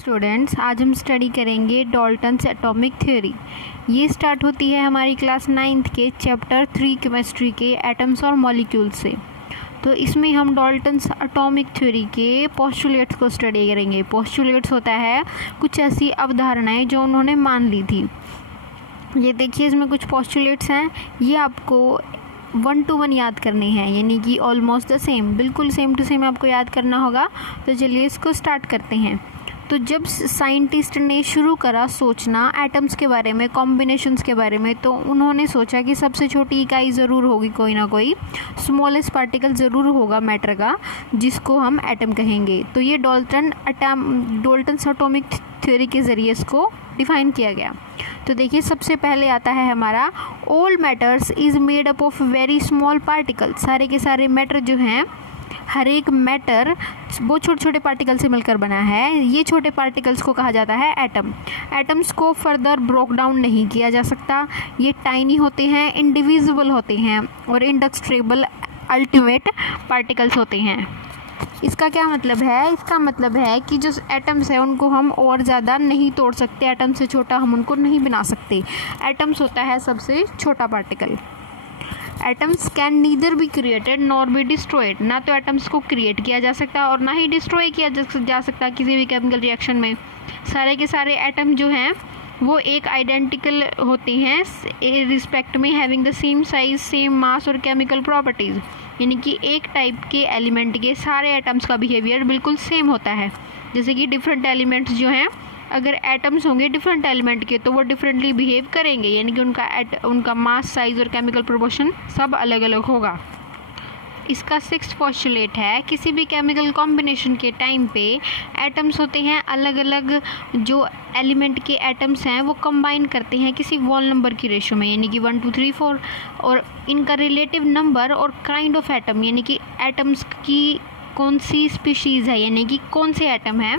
Students, आज हम study करेंगे डाल्टन्स एटॉमिक थ्योरी। ये स्टार्ट होती है हमारी क्लास 9th के चैप्टर 3 केमिस्ट्री के एटम्स और मॉलिक्यूल्स से। तो इसमें हम डाल्टन्स एटॉमिक थ्योरी के पोस्टुलेट्स को स्टडी करेंगे। पोस्टुलेट्स होता है कुछ ऐसी अवधारणाएं जो उन्होंने मान ली थी। ये देखिए, इसमें कुछ पोस्टुलेट्स हैं, ये आपको 1 to 1 याद करने हैं, यानी कि ऑलमोस्ट द सेम, बिल्कुल सेम टू सेम आपको याद करना होगा। तो चलिए इसको स्टार्ट करते हैं। तो जब साइंटिस्ट ने शुरू करा सोचना एटम्स के बारे में, कॉम्बिनेशंस के बारे में, तो उन्होंने सोचा कि सबसे छोटी इकाई ज़रूर होगी, कोई ना कोई स्मॉलेस्ट पार्टिकल ज़रूर होगा मैटर का, जिसको हम एटम कहेंगे। तो ये डाल्टन्स एटॉमिक थ्योरी के ज़रिए इसको डिफाइन किया गया। तो देखिए, सबसे पहले आता है हमारा all matters is made up of very small particle. सारे के सारे मैटर जो हैं, हर एक मैटर बहुत छोटे छोटे पार्टिकल से मिलकर बना है। ये छोटे पार्टिकल्स को कहा जाता है एटम। एटम्स को फर्दर ब्रोक डाउन नहीं किया जा सकता। ये टाइनी होते हैं, इंडिविजिबल होते हैं और इंडेस्ट्रेबल अल्टीमेट पार्टिकल्स होते हैं। इसका क्या मतलब है? इसका मतलब है कि जो एटम्स हैं उनको हम और ज़्यादा नहीं तोड़ सकते, एटम से छोटा हम उनको नहीं बना सकते। एटम्स होता है सबसे छोटा particle. Atoms can neither be created nor be destroyed. ना तो एटम्स को क्रिएट किया जा सकता और ना ही डिस्ट्रॉय किया जा सकता किसी भी केमिकल रिएक्शन में। सारे के सारे एटम जो हैं वो एक आइडेंटिकल होते हैं रिस्पेक्ट में, having the same size, same mass और केमिकल प्रॉपर्टीज़। यानी कि एक टाइप के एलिमेंट के सारे एटम्स का बिहेवियर बिल्कुल सेम होता है। जैसे कि डिफरेंट एलिमेंट्स जो हैं, अगर एटम्स होंगे डिफरेंट एलिमेंट के तो वो डिफरेंटली बिहेव करेंगे, यानी कि उनका मास, साइज और केमिकल प्रोपोर्शन सब अलग अलग होगा। इसका 6th पोस्टुलेट है, किसी भी केमिकल कॉम्बिनेशन के टाइम पे एटम्स होते हैं अलग अलग, जो एलिमेंट के एटम्स हैं वो कंबाइन करते हैं किसी वॉल नंबर की रेशो में, यानी कि 1 2 3 4, और इनका रिलेटिव नंबर और काइंड ऑफ एटम, यानी कि एटम्स की कौन सी स्पीशीज़ है, यानी कि कौन से एटम हैं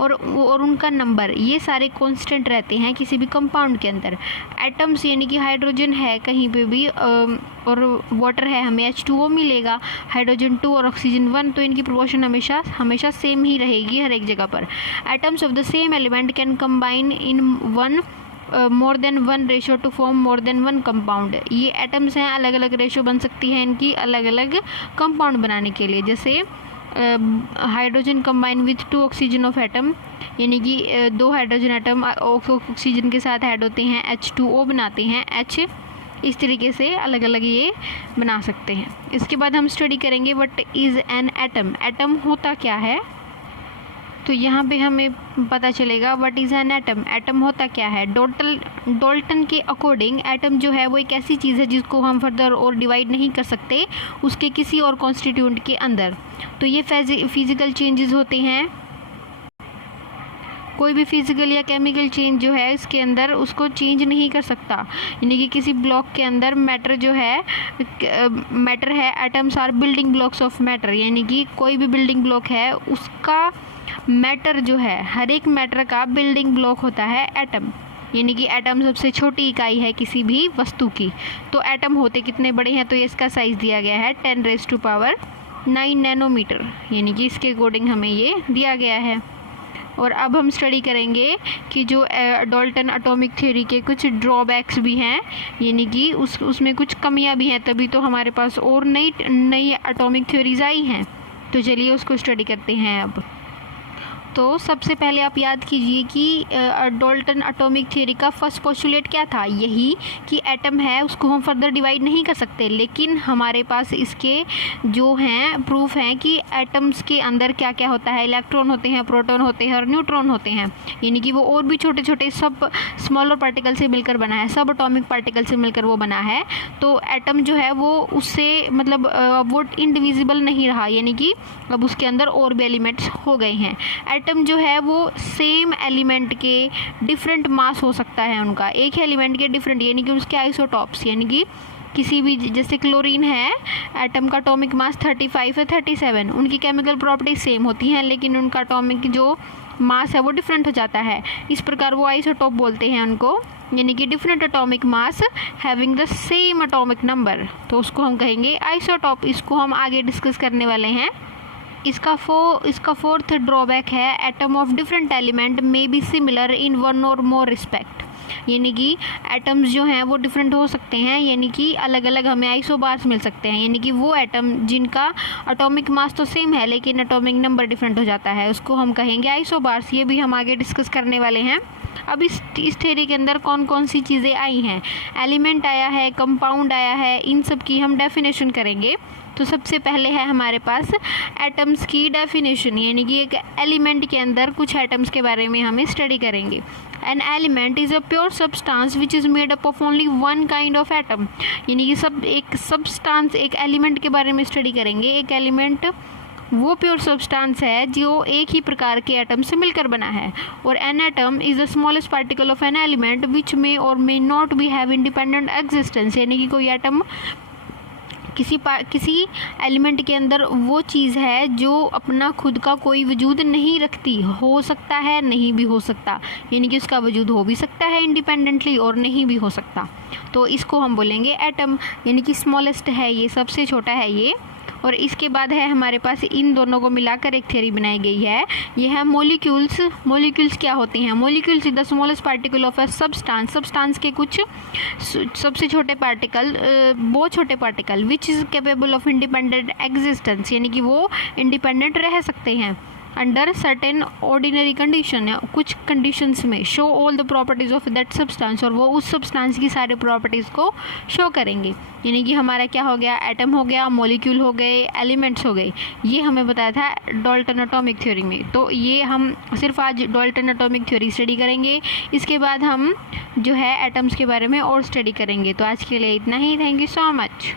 और उनका नंबर, ये सारे कांस्टेंट रहते हैं किसी भी कंपाउंड के अंदर। एटम्स यानी कि हाइड्रोजन है कहीं पे भी और वाटर है, हमें H2O मिलेगा, हाइड्रोजन 2 और ऑक्सीजन 1, तो इनकी प्रोपोर्शन हमेशा सेम ही रहेगी हर एक जगह पर। Atoms of the same element can combine in more than one ratio two form more than one compound. ये एटम्स हैं, अलग अलग रेशो बन सकती है इनकी अलग अलग कंपाउंड बनाने के लिए। जैसे hydrogen combine with 2 oxygen of atom, यानी कि 2 हाइड्रोजन एटम ऑक्सीजन के साथ ऐड होते हैं, H2O बनाते हैं, H। इस तरीके से अलग अलग ये बना सकते हैं। इसके बाद हम स्टडी करेंगे what is an atom. Atom होता क्या है, तो यहाँ पे हमें पता चलेगा what is an atom. Atom होता क्या है? डाल्टन के अकॉर्डिंग एटम जो है वो एक ऐसी चीज़ है जिसको हम फर्दर और डिवाइड नहीं कर सकते उसके किसी और कॉन्स्टिट्यूएंट के अंदर। तो ये फिज़िकल चेंजेस होते हैं, कोई भी फिज़िकल या केमिकल चेंज जो है इसके अंदर उसको चेंज नहीं कर सकता। यानी कि किसी ब्लॉक के अंदर मैटर जो है, मैटर है, atoms are building blocks of matter, यानी कि कोई भी बिल्डिंग ब्लॉक है उसका मैटर जो है, हर एक मैटर का बिल्डिंग ब्लॉक होता है एटम। यानी कि एटम सबसे छोटी इकाई है किसी भी वस्तु की। तो एटम होते कितने बड़े हैं, तो ये इसका साइज़ दिया गया है 10⁹ नैनोमीटर, यानी कि इसके अकॉर्डिंग हमें ये दिया गया है। और अब हम स्टडी करेंगे कि जो डाल्टन एटॉमिक थ्योरी के कुछ ड्रॉबैक्स भी हैं, यानी कि उसमें कुछ कमियां भी हैं, तभी तो हमारे पास और नई एटॉमिक थ्योरीज आई हैं। तो चलिए उसको स्टडी करते हैं अब। तो सबसे पहले आप याद कीजिए कि डाल्टन एटॉमिक थ्योरी का फर्स्ट पोस्टुलेट क्या था? यही कि एटम है उसको हम फर्दर डिवाइड नहीं कर सकते, लेकिन हमारे पास इसके जो हैं प्रूफ हैं कि एटम्स के अंदर क्या क्या होता है। इलेक्ट्रॉन होते हैं, प्रोटॉन होते हैं और न्यूट्रॉन होते हैं, यानी कि वो और भी छोटे छोटे सब स्मॉलर पार्टिकल से मिलकर बना है, सब एटॉमिक पार्टिकल से मिलकर वो बना है। तो एटम जो है वो उससे मतलब वो इंडिविजिबल नहीं रहा, यानी कि अब उसके अंदर और भी एलिमेंट्स हो गए हैं। एटम जो है वो सेम एलिमेंट के डिफरेंट मास हो सकता है उनका, एक ही एलिमेंट के डिफरेंट, यानी कि उसके आइसोटॉप्स, यानी कि किसी भी, जैसे क्लोरीन है, एटम का एटॉमिक मास 35 है, 37, उनकी केमिकल प्रॉपर्टी सेम होती हैं लेकिन उनका एटॉमिक जो मास है वो डिफरेंट हो जाता है। इस प्रकार वो आइसोटॉप बोलते हैं उनको, यानी कि different atomic mass having the same atomic number, तो उसको हम कहेंगे आइसोटॉप। इसको हम आगे डिस्कस करने वाले हैं। इसका फोर्थ ड्रॉबैक है atom of different element may be similar in one और मोर रिस्पेक्ट, यानी कि एटम्स जो हैं वो डिफरेंट हो सकते हैं, यानी कि अलग अलग हमें आइसोबार्स मिल सकते हैं, यानी कि वो एटम जिनका एटॉमिक मास तो सेम है लेकिन एटॉमिक नंबर डिफरेंट हो जाता है उसको हम कहेंगे आइसोबार्स। ये भी हम आगे डिस्कस करने वाले हैं। अब इस थ्योरी के अंदर कौन कौन सी चीज़ें आई हैं, एलिमेंट आया है, कंपाउंड आया है, इन सब की हम डेफिनेशन करेंगे। तो सबसे पहले है हमारे पास एटम्स की डेफिनेशन, यानी कि एक एलिमेंट के अंदर कुछ एटम्स के बारे में हमें स्टडी करेंगे। An element is a pure substance which is made up of only one kind of atom, यानी कि एक सब्सटेंस, एक एलिमेंट के बारे में स्टडी करेंगे। एक एलिमेंट वो प्योर सब्सटेंस है जो एक ही प्रकार के एटम से मिलकर बना है। और an atom is the smallest particle of an element which may or may not be have independent existence, यानी कि कोई एटम किसी एलिमेंट के अंदर वो चीज़ है जो अपना खुद का कोई वजूद नहीं रखती, हो सकता है नहीं भी हो सकता, यानी कि उसका वजूद हो भी सकता है इंडिपेंडेंटली और नहीं भी हो सकता। तो इसको हम बोलेंगे एटम, यानी कि स्मॉलेस्ट है ये, सबसे छोटा है ये। और इसके बाद है हमारे पास इन दोनों को मिलाकर एक थ्योरी बनाई गई है, ये है मॉलिक्यूल्स। मॉलिक्यूल्स क्या होते हैं? Molecules is the smallest particle of a substance, substance के कुछ सबसे छोटे पार्टिकल, बहुत छोटे particle which is capable of independent existence, यानी कि वो इंडिपेंडेंट रह सकते हैं अंडर सर्टेन ऑर्डिनरी कंडीशन, या कुछ कंडीशंस में। Show all the properties of that substance, और वो उस सब्सटेंस की सारे प्रॉपर्टीज़ को शो करेंगे। यानी कि हमारा क्या हो गया, एटम हो गया, मॉलिक्यूल हो गए, एलिमेंट्स हो गए। ये हमें बताया था डाल्टन एटॉमिक थ्योरी में। तो ये हम सिर्फ आज डाल्टन एटॉमिक थ्योरी स्टडी करेंगे, इसके बाद हम जो है एटम्स के बारे में और स्टडी करेंगे। तो आज के लिए इतना ही। Thank you so much.